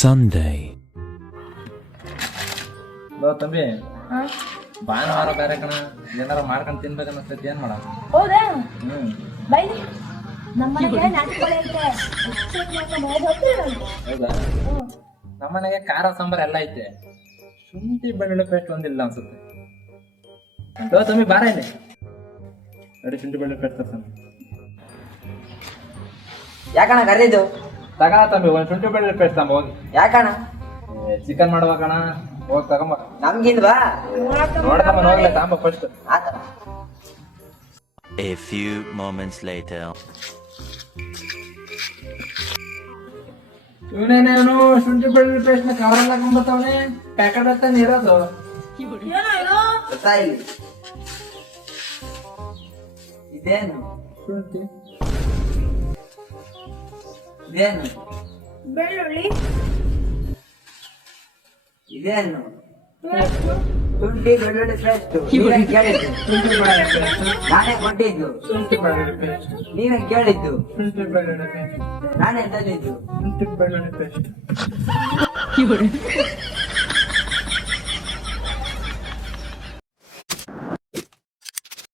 Sunday. Thambi ಭಾನುವಾರ ಬೇರೆ ಕಣ ಏನಾರ ಮಾಡ್ಕೊಂಡು ತಿನ್ಬೇಕನ್ನಸ್ತೈತಿ. ಏನ್ ಮಾಡ? ಹೌದಾ? ಹ್ಮ್ ಬೈಲಿ ನಮ್ಮನೆಗೆ ನಾಟಿಕೋಳಿ ಐತೆ. ಹೌದಾ? ನಮ್ಮನೆಗೆ ಖಾರ ಸಾಂಬಾರ್ ಎಲ್ಲ ಐತೆ. ಶುಂಠಿ ಬೆಳ್ಳುಳ್ಳಿ ಪೇಸ್ಟ್ ಒಂದಿಲ್ಲ ಅನ್ಸುತ್ತೆ. ತಂಬಿ ಬಾರ ಇಲ್ಲಿ ನೋಡಿ, ಶುಂಠಿ ಬೆಳ್ಳುಳ್ಳಿ ಪೇಸ್ಟ್ ತರ್ಸಣ. ಯಾಕಣ ಕರೀದು? ತಗೋಣ ತಂಬಿ, ಒಂದ್ ಶುಂಠಿ ಬೆಳ್ಳುಳ್ಳಿ ಪೇಸ್ಟ್ ತಗೊಂಬ ಹೋಗಿ. ಯಾಕಣ? ಚಿಕನ್ ಮಾಡುವ ಕಣ, ಹೋಗಿ ತಗೊಂಬ. ನಮ್ಗಿಲ್ವಾ? ನೋಡಮ್ಮ ನೋಡ್ಲಿ, ತಗೊಂಬ ಫಸ್ಟ್. ಆತ. A few moments later. ಇವನೇನೇನು ಶುಂಠಿ ಬೆಳ್ಳುಳ್ಳಿ ಪೇಸ್ಟ್ ನ ಕವರ್ ಹಾಕೊಂಡ್ಬರ್ತಾವನೆ. ಪ್ಯಾಕೆಟ್ ಹತ್ತ ನೀರೋದು ಗೊತ್ತಾಯಿಲ್ಲ. ಇದೇನು? ಶುಂಠಿ ಇದೇನು? ಬೆಳ್ಳುಳ್ಳಿ ಇದೇನು? ಶುಂಠಿ ಬೆಳ್ಳುಳ್ಳಿ ಪೇಸ್ಟ್. ನೀನೇ ಕೇಳಿದ್ದು, ಶುಂಠಿ ಬೆಳ್ಳುಳ್ಳಿ ಪೇಸ್ಟ್. ನಾನೇ ಕೊಟ್ಟಿದ್ದು. ಶುಂಠಿ ಬೆಳ್ಳುಳ್ಳಿ ಪೇಸ್ಟ್. ನೀನೇ ಕೇಳಿದ್ದು, ಶುಂಠಿ ಬೆಳ್ಳುಳ್ಳಿ ಪೇಸ್ಟ್. ನಾನೇ ತಂದಿದ್ದು. ಶುಂಠಿ ಬೆಳ್ಳುಳ್ಳಿ ಪೇಸ್ಟ್.